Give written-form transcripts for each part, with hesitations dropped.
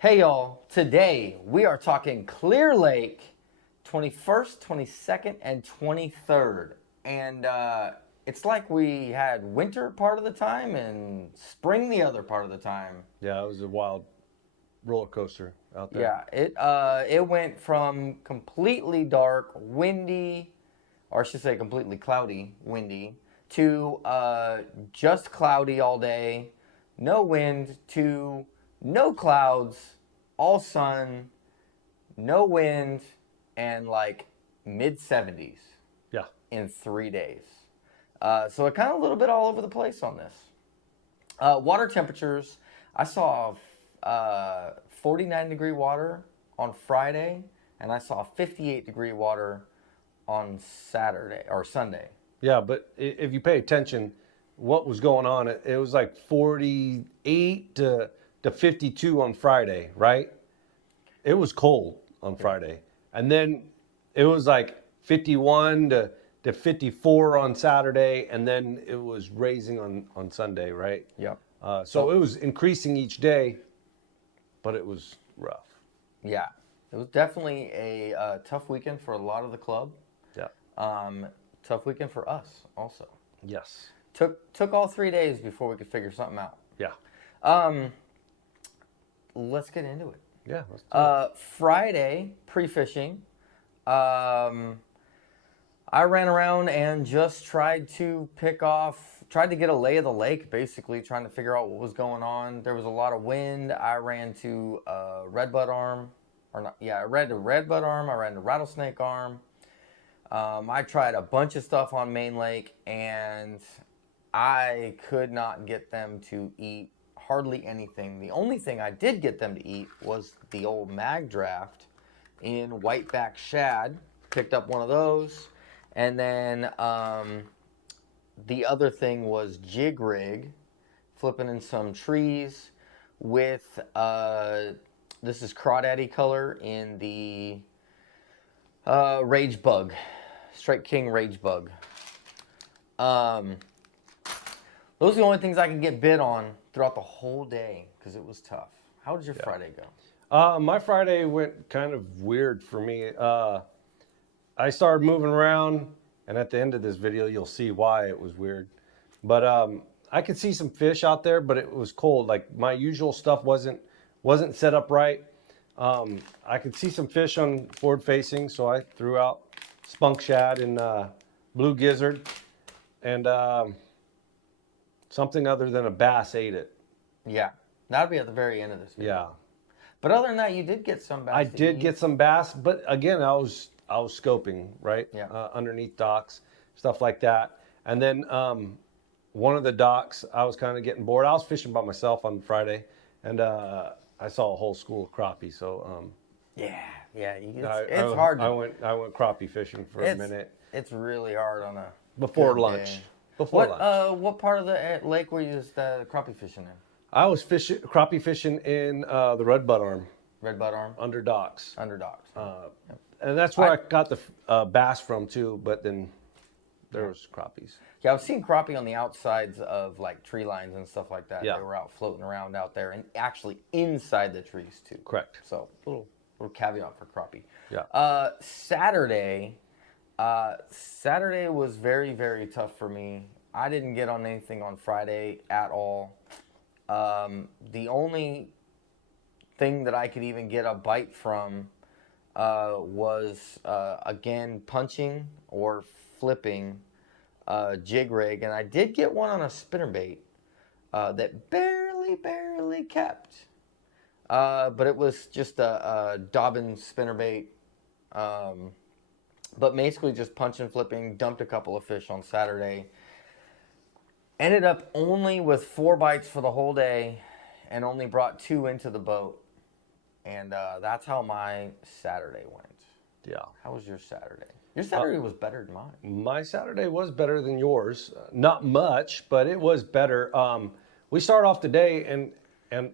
Hey y'all, today we are talking Clear Lake 21st, 22nd, and 23rd. And it's like we had winter part of the time and spring the other part of the time. Yeah, it was a wild roller coaster out there. Yeah, it went from completely dark, windy, or I should say completely cloudy, windy, to just cloudy all day, no wind, to no clouds, all sun, no wind, and like mid 70s Yeah, in 3 days. So it kind of a little bit all over the place on this. Water temperatures, I saw 49-degree water on Friday, and I saw 58-degree water on Saturday or Sunday. yeah, but if you pay attention, what was going on? It was like 48 to 52 on Friday, right? It was cold on Friday, and then it was like 51 to 54 on Saturday, and then it was raising on Sunday, right? Yep. So it was increasing each day, but it was rough. Yeah, it was definitely a tough weekend for a lot of the club. Yeah. Um, Tough weekend for us also. Yes. Took all 3 days before we could figure something out. Yeah. Um, let's get into it. Yeah. Let's do it. Friday pre-fishing. I ran around and just tried to tried to get a lay of the lake, basically trying to figure out what was going on. There was a lot of wind. I ran to redbud arm, or not? Yeah, I ran to redbud arm. I ran to rattlesnake arm. I tried a bunch of stuff on Main Lake, and I could not get them to eat hardly anything. The only thing I did get them to eat was the old mag draft in whiteback shad. Picked up one of those. And then the other thing was jig rig, flipping in some trees with, this is crawdaddy color in the rage bug, Strait King rage bug. Those are the only things I could get bid on throughout the whole day because it was tough. How did your Friday go? My Friday went kind of weird for me. I started moving around, and at the end of this video, you'll see why it was weird. But I could see some fish out there, but it was cold. Like my usual stuff wasn't set up right. I could see some fish on forward facing, so I threw out spunk shad and blue gizzard, and something other than a bass ate it. Yeah, that'll be at the very end of this video. Yeah. But other than that, you did get some bass. I did get some bass, but again, I was scoping, right? Yeah. Underneath docks, stuff like that. And then one of the docks, I was kind of getting bored. I was fishing by myself on Friday, and I saw a whole school of crappie. So yeah, it's hard. I went crappie fishing for a minute It's really hard on a before good lunch. day. Before lunch. What part of the lake were you crappie fishing in? I was crappie fishing in the redbud arm. Redbud arm? Under docks. Under docks. Yep. And that's where I got the bass from too, but then there was crappies. Yeah, I was seeing crappie on the outsides of like tree lines and stuff like that. Yeah. They were out floating around out there and actually inside the trees too. Correct. So little caveat for crappie. Yeah. Saturday was very, very tough for me. I didn't get on anything on Friday at all. The only thing that I could even get a bite from was, again, punching or flipping jig rig. And I did get one on a spinnerbait that barely kept. But it was just a Dobbin spinnerbait. But basically just punching, flipping, dumped a couple of fish on Saturday. Ended up only with 4 bites for the whole day and only brought 2 into the boat. And that's how my Saturday went. Yeah. How was your Saturday? Your Saturday was better than mine. My Saturday was better than yours. Not much, but it was better. We started off the day and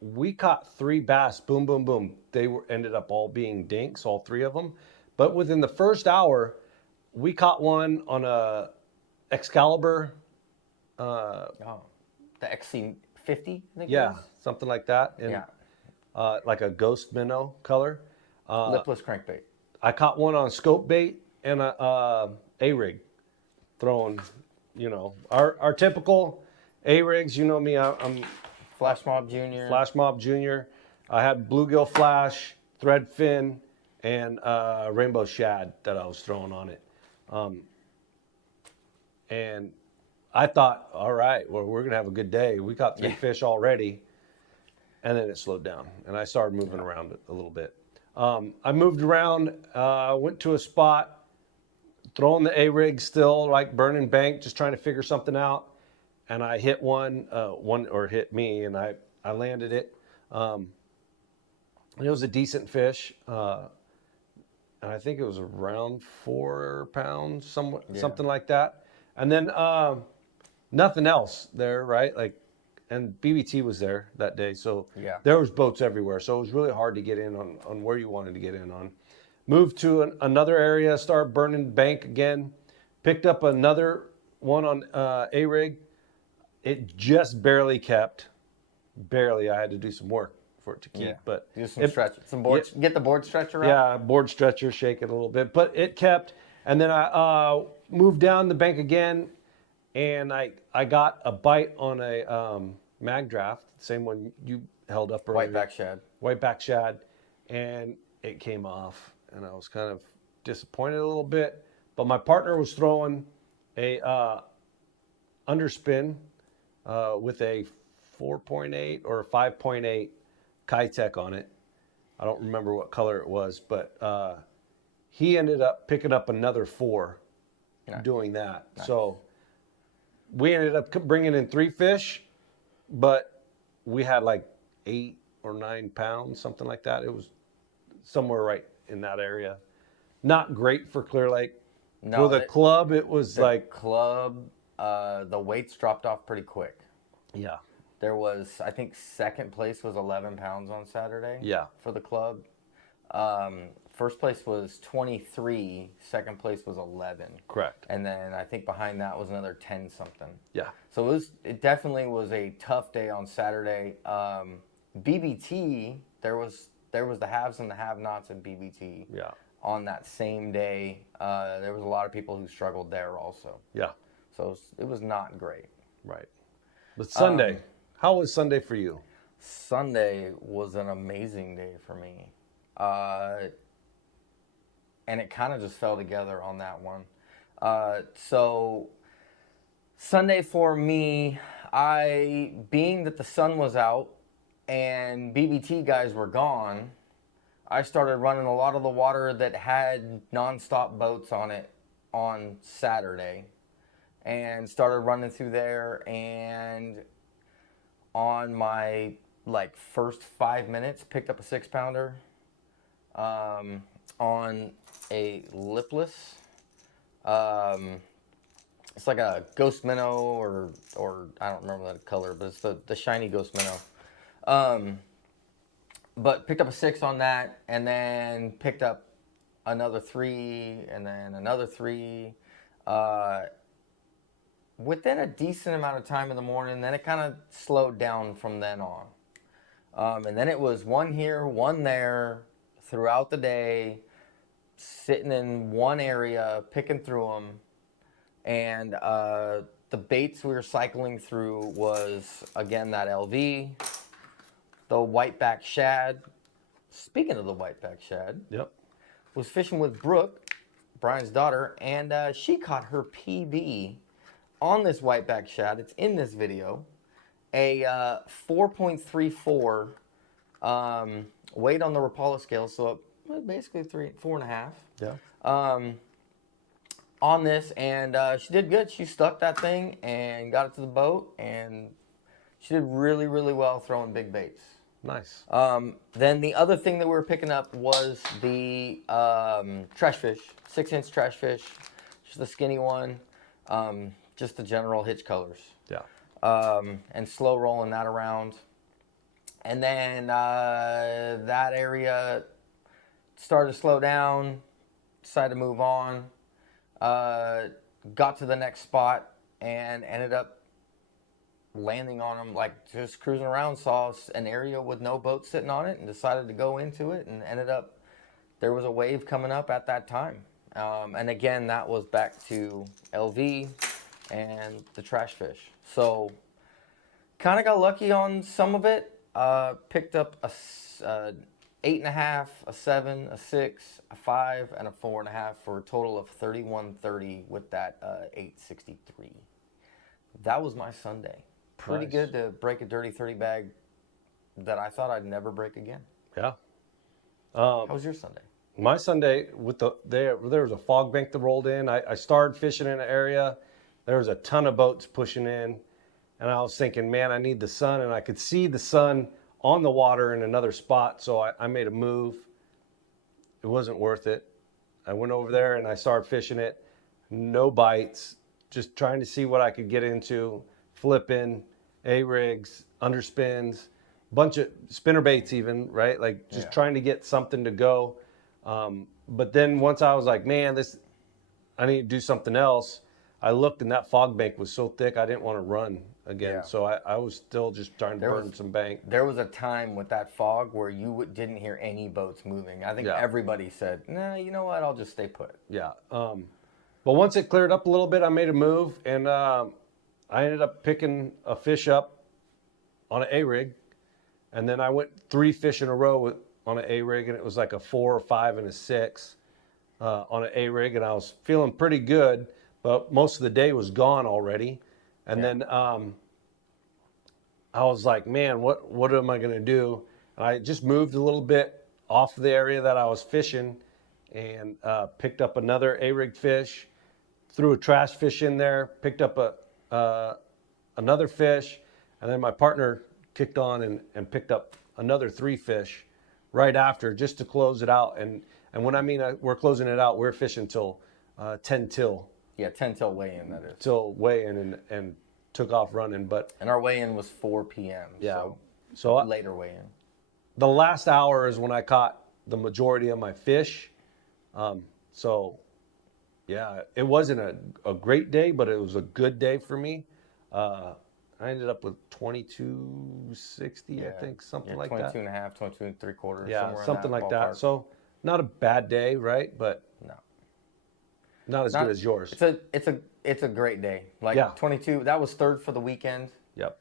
we caught 3 bass. Boom, boom, boom. They ended up all being dinks, all 3 of them. But within the first hour, we caught one on a Excalibur. The XC50, I think it Yeah, was? something like that. And Yeah. like a ghost minnow color. Lipless crankbait. I caught one on scope bait and a rig throwing, our typical a rigs. You know me, I'm Flash Mob Junior. Flash Mob Junior. I had bluegill flash, thread fin, and rainbow shad that I was throwing on it. And I thought, all right, well, we're gonna have a good day. We caught 3 fish already, and then it slowed down, and I started moving around a little bit. I moved around, went to a spot, throwing the A-rig still, like burning bank, just trying to figure something out. And I hit one or hit me, and I landed it. It was a decent fish, and I think it was around 4 pounds, something like that. And then nothing else there, right? Like, and BBT was there that day, so there was boats everywhere. So it was really hard to get in on where you wanted to get in on. Moved to another area, started burning bank again. Picked up another one on A-rig. It just barely kept. Barely. I had to do some work for it to keep. But do some stretch, some board. Get the board stretcher out. Yeah, board stretcher, shake it a little bit. But it kept. And then I moved down the bank again, and I got a bite on a mag draft, same one you held up earlier. Whiteback shad, and it came off, and I was kind of disappointed a little bit. But my partner was throwing a underspin with a 4.8 or a 5.8 Kitech on it. I don't remember what color it was, but he ended up picking up another 4 doing that. Nice. So we ended up bringing in 3 fish, but we had like 8 or 9 pounds, something like that. It was somewhere right in that area. Not great for Clear Lake. No, for the club, it was like... the weights dropped off pretty quick. Yeah. There was, I think, second place was 11 pounds on Saturday. Yeah. For the club. First place was 23. Second place was 11. Correct. And then I think behind that was another 10 something. Yeah. So it definitely was a tough day on Saturday. BBT, there was the haves and the have-nots in BBT. Yeah. On that same day, there was a lot of people who struggled there also. Yeah. So it was not great. Right. But Sunday, how was Sunday for you? Sunday was an amazing day for me. And it kind of just fell together on that one. So Sunday for me, being that the sun was out and BBT guys were gone, I started running a lot of the water that had nonstop boats on it on Saturday, and started running through there. And on my first 5 minutes, picked up a 6-pounder on a lipless. It's like a ghost minnow or I don't remember that color, but it's the shiny ghost minnow. But picked up a 6 on that, and then picked up another 3, and then another 3. Within a decent amount of time in the morning, then it kind of slowed down from then on. And then it was one here, one there, throughout the day, sitting in one area, picking through them. And the baits we were cycling through was, again, that LV, the whiteback shad. Speaking of the whiteback shad, was fishing with Brooke, Brian's daughter, and she caught her PB on this whiteback shad. It's in this video. A 4.34 weight on the Rapala scale, so basically 4.5. Yeah. On this, and she did good. She stuck that thing and got it to the boat, and she did really, really well throwing big baits. Nice. Then the other thing that we were picking up was the trash fish, 6-inch trash fish, just the skinny one, just the general hitch colors. Yeah. And slow rolling that around. And then that area started to slow down, decided to move on, got to the next spot, and ended up landing on them, like just cruising around, saw an area with no boat sitting on it and decided to go into it, and ended up, there was a wave coming up at that time. And again, that was back to LV and the trash fish. So kind of got lucky on some of it. Picked up a 8.5, a 7, a 6, a 5, and a 4.5 for a total of 31.30 with that 8.63. That was my Sunday. Pretty Nice. good to break a dirty 30 bag that I thought I'd never break again. Yeah. How was your Sunday? My Sunday with there was a fog bank that rolled in. I started fishing in an area. There was a ton of boats pushing in, and I was thinking, man, I need the sun, and I could see the sun on the water in another spot, so I made a move. It wasn't worth it. I went over there and I started fishing it. No bites, just trying to see what I could get into, flipping, A-rigs, underspins, bunch of spinner baits even, right? Like just trying to get something to go. But then once I was like, man, I need to do something else. I looked and that fog bank was so thick, I didn't want to run again. Yeah. So I was still just trying to burn some bank. There was a time with that fog where you didn't hear any boats moving. I think everybody said, nah, you know what, I'll just stay put. Yeah. But once it cleared up a little bit, I made a move, and I ended up picking a fish up on an A-rig. And then I went 3 fish in a row on an A-rig, and it was like a 4 or 5 and a 6 on an A-rig, and I was feeling pretty good, but most of the day was gone already. And then I was like, man, what am I going to do? And I just moved a little bit off the area that I was fishing and picked up another A-rig fish, threw a trash fish in there, picked up another fish, and then my partner kicked on and picked up another 3 fish right after, just to close it out. And when I mean we're closing it out, we're fishing till 10 till. Yeah, 10 till weigh-in, that is. Till weigh-in and took off running. And our weigh-in was 4 p.m. Yeah. So later weigh-in. The last hour is when I caught the majority of my fish. So yeah, it wasn't a great day, but it was a good day for me. I ended up with 22.60, I think, something like that. 22.5, 22.75. Yeah, something like ballpark. that. So not a bad day, right? But no, not as good as yours. It's a great day. Like 22. That was 3rd for the weekend. Yep.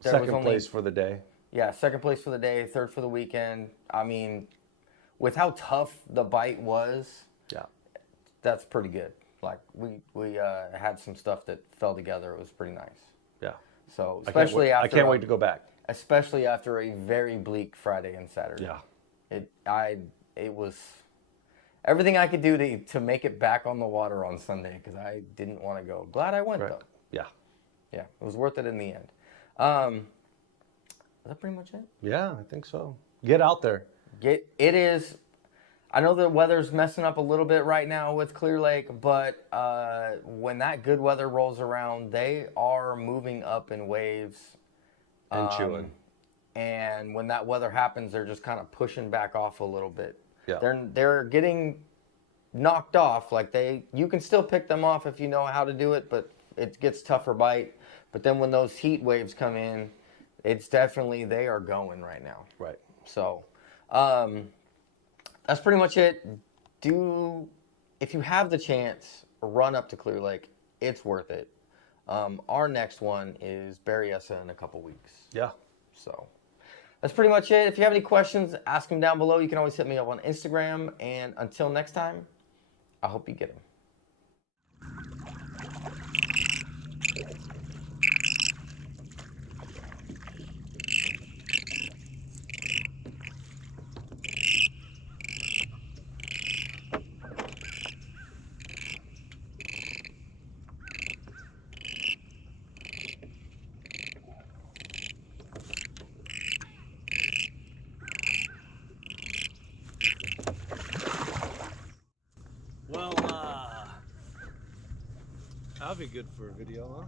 Second place for the day. Yeah, 2nd place for the day, 3rd for the weekend. I mean, with how tough the bite was, that's pretty good. Like we had some stuff that fell together. It was pretty nice. Yeah. So I can't wait to go back. Especially after a very bleak Friday and Saturday. Yeah. It was everything I could do to make it back on the water on Sunday because I didn't want to go. Glad I went though. Yeah. Yeah, it was worth it in the end. Is that pretty much it? Yeah, I think so. Get out there. It is. I know the weather's messing up a little bit right now with Clear Lake, but when that good weather rolls around, they are moving up in waves. And chewing. And when that weather happens, they're just kind of pushing back off a little bit. Yeah. They're getting knocked off. Like you can still pick them off if you know how to do it, but it gets tougher bite. But then when those heat waves come in, it's definitely, they are going right now. Right. So, that's pretty much it. If you have the chance, run up to Clear Lake. It's worth it. Our next one is Berryessa in a couple weeks. Yeah. So that's pretty much it. If you have any questions, ask them down below. You can always hit me up on Instagram. And until next time, I hope you get them. Well, that'd be good for a video, huh?